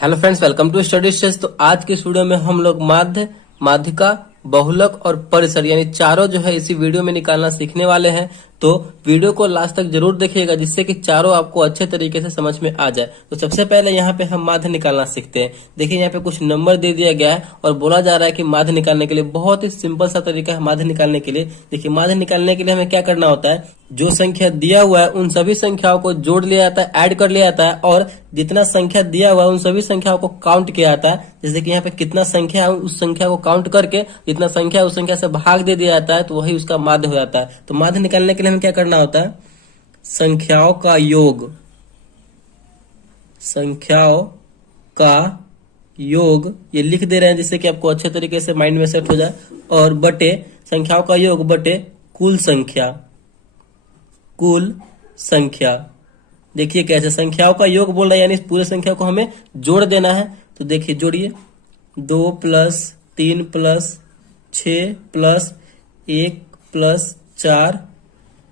Hello friends, welcome to Study Stage. तो आज के वीडियो में हम लोग माध्य, माध्यिका, बहुलक और परिसर यानी चारों जो है इसी वीडियो में निकालना सीखने वाले हैं। तो वीडियो को लास्ट तक जरूर देखिएगा जिससे कि चारों आपको अच्छे तरीके से समझ में आ जाए। तो सबसे पहले यहाँ पे हम माध्य निकालना सीखते हैं। देखिए यहाँ पे कुछ नंबर दे दिया गया है और बोला जा रहा है कि माध्य निकालने के लिए बहुत ही सिंपल सा तरीका है माध्य निकालने के लिए। देखिए माध्य निकालने के लिए हमें क्या करना होता है, जो संख्या दिया हुआ है उन सभी संख्याओं को जोड़ लिया जाता है, ऐड कर लिया जाता है और जितना संख्या दिया हुआ है उन सभी संख्याओं को काउंट किया जाता है। जैसे कि यहाँ पे कितना संख्या है उस संख्या को काउंट करके जितना संख्या है उस संख्या से भाग दे दिया जाता है, तो वही उसका माध्य हो जाता है। तो माध्य निकालने के लिए हमें क्या करना होता है, संख्याओं का योग, संख्याओं का योग ये लिख दे रहे हैं जिससे कि आपको अच्छे तरीके से माइंड में सेट हो जाए, और बटे संख्याओं का योग बटे कुल संख्या, कुल संख्या। देखिए कैसे संख्याओं का योग बोल रहा है यानी पूरे संख्या को हमें जोड़ देना है। तो देखिए जोड़िए, 2 + 3 + 6 + 1 + 4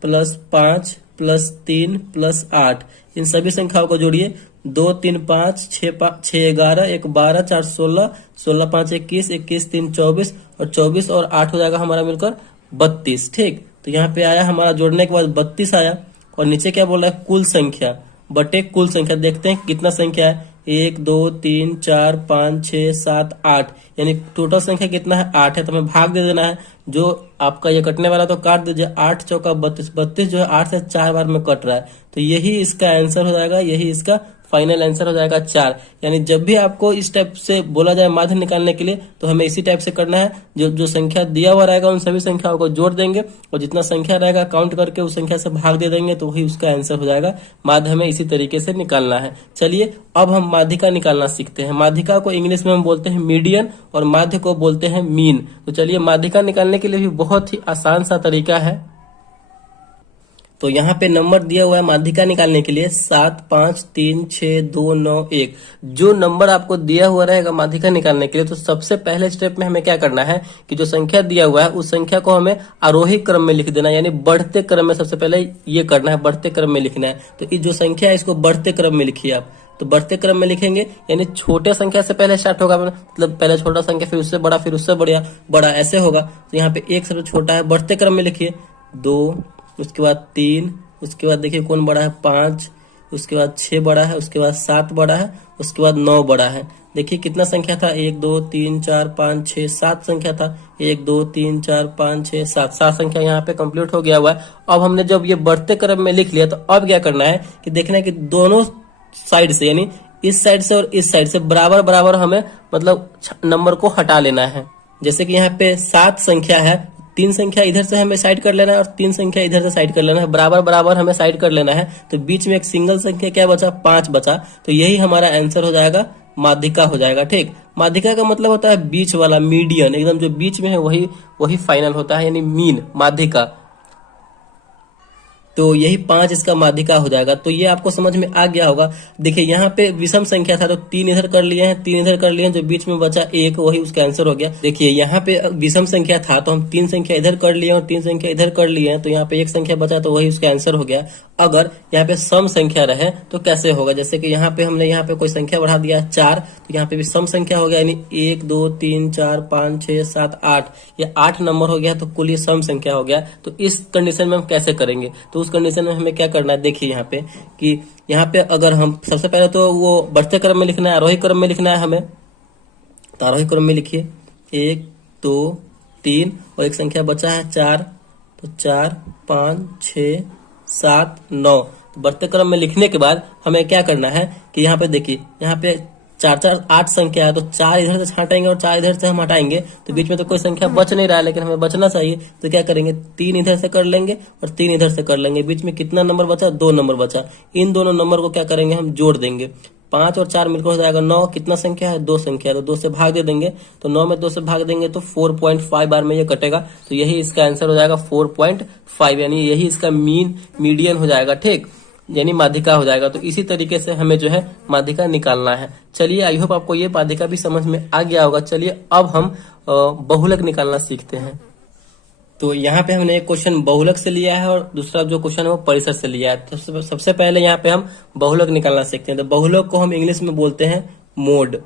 + 5 + 3 + 8, इन सभी संख्याओं को जोड़िए। 2 3 5 6 11 1 12 4 16 16 5 21 21 3 24 और 24 और 8 हो जाएगा हमारा मिलकर 32। ठीक, तो यहाँ पे आया हमारा जोड़ने के बाद 32 आया। और नीचे क्या बोल रहा है, कुल संख्या बटे कुल संख्या। देखते हैं कितना संख्या है, 1 2 3 4 5 6 7 8, यानी टोटल संख्या कितना है, 8 है। तो हमें भाग दे देना है, जो आपका ये कटने वाला तो काट दीजिए। 8 चौका 32, 32 जो है 8 से 4 बार में कट रहा है, तो यही इसका आंसर हो जाएगा, यही इसका फाइनल आंसर हो जाएगा 4। यानी जब भी आपको इस टाइप से बोला जाए माध्य निकालने के लिए तो हमें इसी टाइप से करना है। जो जो संख्या दिया हुआ रहेगा उन सभी संख्याओं को जोड़ देंगे और जितना संख्या रहेगा काउंट करके उस संख्या से भाग दे देंगे, तो वही उसका आंसर हो जाएगा। माध्य हमें इसी तरीके से निकालना है। चलिए अब हम माध्यिका निकालना सीखते हैं। माध्यिका को इंग्लिश में हम बोलते हैं मीडियन और माध्य को बोलते हैं मीन। तो चलिए माध्यिका निकालने के लिए भी बहुत ही आसान सा तरीका है। तो यहाँ पे नंबर दिया हुआ है माध्यिका निकालने के लिए 7 5 3 6 2 9 1। जो नंबर आपको दिया हुआ रहेगा माध्यिका निकालने के लिए, तो सबसे पहले स्टेप में हमें क्या करना है कि जो संख्या दिया हुआ है उस संख्या को हमें आरोही क्रम में लिख देना है, यानी बढ़ते क्रम में सबसे पहले ये करना है, बढ़ते क्रम में लिखना है। तो ये जो संख्या है इसको बढ़ते क्रम में लिखिए आप। तो बढ़ते क्रम में लिखेंगे यानी छोटे संख्या से पहले स्टार्ट होगा, मतलब पहले छोटा संख्या फिर उससे बड़ा फिर उससे बड़ा ऐसे होगा। तो यहाँ पे 1 सबसे छोटा है, बढ़ते क्रम में लिखिए। 2, उसके बाद 3, उसके बाद देखिए कौन बड़ा है 5, उसके बाद 6 बड़ा है, उसके बाद 7 बड़ा है, उसके बाद 9 बड़ा है। देखिए कितना संख्या था, 1 2 3 4 5 6 7 संख्या था। 1 2 3 4 5 6 7 संख्या यहाँ पे कंप्लीट हो गया हुआ है। अब हमने जब ये बढ़ते क्रम में लिख लिया, तो अब क्या करना है कि देखना है कि दोनों साइड से यानी इस साइड से और इस साइड से बराबर बराबर हमें मतलब नंबर को हटा लेना है। जैसे कि यहाँ पे 7 संख्या है, 3 संख्या इधर से हमें साइड कर लेना है और 3 संख्या इधर से साइड कर लेना है, बराबर बराबर हमें साइड कर लेना है। तो बीच में एक सिंगल संख्या क्या बचा, 5 बचा। तो यही हमारा आंसर हो जाएगा, माध्यिका हो जाएगा। ठीक, माध्यिका का मतलब होता है बीच वाला, मीडियन, एकदम जो बीच में है वही फाइनल होता है, यानी मीन माध्यिका। तो यही 5 इसका माध्यिका हो जाएगा। तो ये आपको समझ में आ गया होगा। देखिए यहाँ पे विषम संख्या था तो 3 इधर कर लिए हैं, 3 इधर कर लिए हैं, जो बीच में बचा 1 वही उसका आंसर हो गया। देखिए यहाँ पे विषम संख्या था तो हम 3 संख्या इधर कर लिए और 3 संख्या इधर कर लिए हैं, तो यहाँ पे 1 संख्या बचा तो वही उसका आंसर हो गया। अगर यहाँ पे सम संख्या रहे तो कैसे होगा, जैसे कि यहाँ पे हमने यहाँ पे कोई संख्या बढ़ा दिया 4, तो यहाँ पे भी सम संख्या हो गया, यानी 1 2 3 4 5 6 7 8, ये 8 नंबर हो गया, तो कुल ये सम संख्या हो गया। तो इस कंडीशन में हम कैसे करेंगे, तो उस कंडीशन में हमें क्या करना है, देखिए यहाँ पे कि यहाँ पे अगर हम सबसे पहले तो वो बढ़ते क्रम में लिखना है, आरोही क्रम में लिखना है हमें। तो आरोही क्रम में लिखिए 1 2 3 और एक संख्या बचा है 4, तो 4 5 6 7 9। तो बढ़ते क्रम में लिखने के बाद हमें क्या करना है कि यहाँ पे देखिए यहाँ पे 4 4 8 संख्या है, तो 4 इधर से हटाएंगे और 4 इधर से हम हटाएंगे, तो बीच में तो कोई संख्या बच नहीं रहा है, लेकिन हमें बचना चाहिए। तो क्या करेंगे, 3 इधर से कर लेंगे और 3 इधर से कर लेंगे, बीच में कितना नंबर बचा, 2 नंबर बचा। इन दोनों नंबर को क्या करेंगे, हम जोड़ देंगे। 5 और 4 मिलकर हो जाएगा 9। कितना संख्या है, 2 संख्या है, तो 2 से भाग दे देंगे। तो 9 में 2 से भाग देंगे तो 4.5 बार में ये कटेगा, तो यही इसका आंसर हो जाएगा 4.5, यानी यही इसका मीडियन हो जाएगा। ठीक, यानी माध्यिका हो जाएगा। तो इसी तरीके से हमें जो है माध्यिका निकालना है। चलिए आई होप आपको ये माध्यिका भी समझ में आ गया होगा। चलिए अब हम बहुलक निकालना सीखते हैं। तो यहाँ पे हमने एक क्वेश्चन बहुलक से लिया है और दूसरा जो क्वेश्चन है वो परिसर से लिया है। तो सबसे पहले यहाँ पे हम बहुलक निकालना सीखते हैं। तो बहुलक को हम इंग्लिश में बोलते हैं मोड।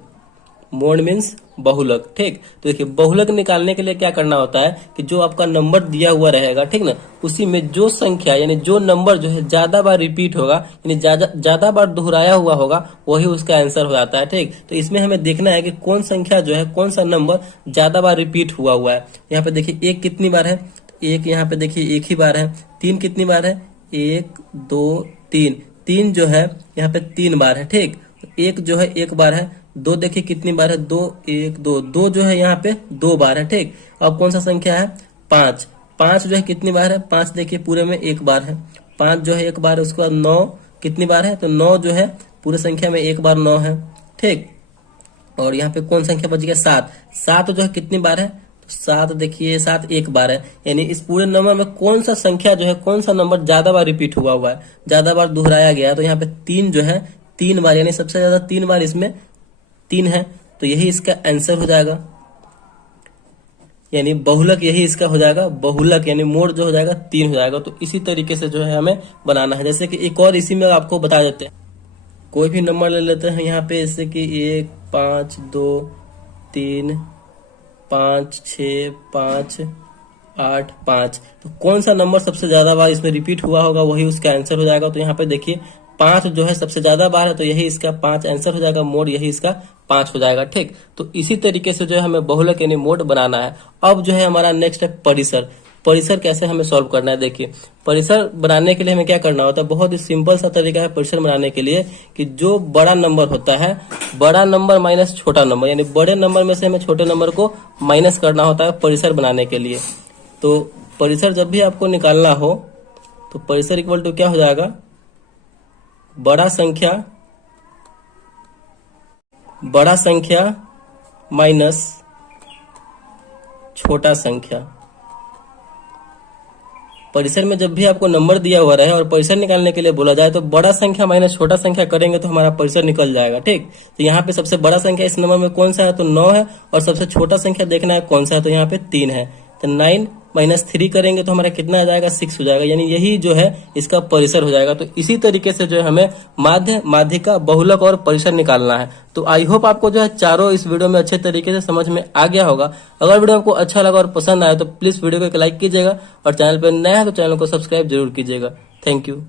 मोड मीन्स बहुलक, ठीक। तो देखिए बहुलक निकालने के लिए क्या करना होता है कि जो आपका नंबर दिया हुआ रहेगा, ठीक ना, उसी में जो संख्या यानी जो नंबर जो है ज्यादा बार रिपीट होगा यानी ज्यादा बार दोहराया हुआ होगा वही उसका आंसर हो जाता है, ठीक। तो इसमें हमें देखना है कि कौन संख्या जो है, कौन सा नंबर ज्यादा बार रिपीट हुआ है। यहाँ पे देखिए एक कितनी बार है, एक यहाँ पे देखिए एक ही बार है। तीन कितनी बार है, एक दो तीन, तीन जो है यहाँ पे 3 बार है, ठीक। एक जो है 1 बार है। दो देखिए कितनी बार है, दो, एक दो, दो जो है यहाँ पे 2 बार है, ठीक। अब कौन सा संख्या है, 5। 5 जो है कितनी बार है, 5 देखिए पूरे में 1 बार है। 5 जो है 1 बार है। उसके बाद 9 कितनी बार है, तो 9 जो है पूरे संख्या में 1 बार 9 है, ठीक। और यहाँ पे कौन संख्या बच गया, 7। 7 जो है कितनी बार है, तो 7 देखिए 7 1 बार है। यानी इस पूरे नंबर में कौन सा संख्या जो है, कौन सा नंबर ज्यादा बार रिपीट हुआ है, ज्यादा बार दोहराया गया है, तो यहाँ पे 3 जो है 3 बार, यानी सबसे ज्यादा 3 बार इसमें 3 है। तो यही इसका आंसर हो जाएगा, यानी बहुलक यही इसका हो जाएगा। बहुलक यानी मोड जो हो जाएगा 3 हो जाएगा। तो इसी तरीके से जो है हमें बनाना है। जैसे कि एक और इसी में आपको बता देते हैं, कोई भी नंबर ले लेते हैं यहाँ पे, जैसे कि 1 5 2 3 5 6 5 8 5। तो कौन सा नंबर सबसे ज्यादा बार इसमें रिपीट हुआ होगा वही उसका आंसर हो जाएगा। तो यहाँ पे देखिए 5 जो है सबसे ज्यादा बार है, तो यही इसका 5 आंसर हो जाएगा। मोड यही इसका 5 हो जाएगा, ठीक। तो इसी तरीके से जो है हमें बहुलक यानी मोड बनाना है। अब जो है हमारा नेक्स्ट है परिसर। परिसर कैसे हमें सॉल्व करना है, देखिए परिसर बनाने के लिए हमें क्या करना होता है, बहुत ही सिंपल सा तरीका है परिसर बनाने के लिए, कि जो बड़ा नंबर होता है, बड़ा नंबर माइनस छोटा नंबर, यानी बड़े नंबर में से हमें छोटे नंबर को माइनस करना होता है परिसर बनाने के लिए। तो परिसर जब भी आपको निकालना हो तो परिसर इक्वल टू क्या हो जाएगा, बड़ा संख्या माइनस छोटा संख्या। परिसर में जब भी आपको नंबर दिया हुआ रहे और परिसर निकालने के लिए बोला जाए तो बड़ा संख्या माइनस छोटा संख्या करेंगे तो हमारा परिसर निकल जाएगा, ठीक। तो यहाँ पे सबसे बड़ा संख्या इस नंबर में कौन सा है, तो 9 है। और सबसे छोटा संख्या देखना है कौन सा है, तो यहाँ पे 3 है। तो 9 माइनस 3 करेंगे तो हमारा कितना आ जाएगा, 6 हो जाएगा। यानी यही जो है इसका परिसर हो जाएगा। तो इसी तरीके से जो है हमें माध्य, माध्यिका, बहुलक और परिसर निकालना है। तो आई होप आपको जो है चारों इस वीडियो में अच्छे तरीके से समझ में आ गया होगा। अगर वीडियो आपको अच्छा लगा और पसंद आया तो प्लीज वीडियो को एक लाइक कीजिएगा और चैनल पर नया है तो चैनल को सब्सक्राइब जरूर कीजिएगा। Thank you.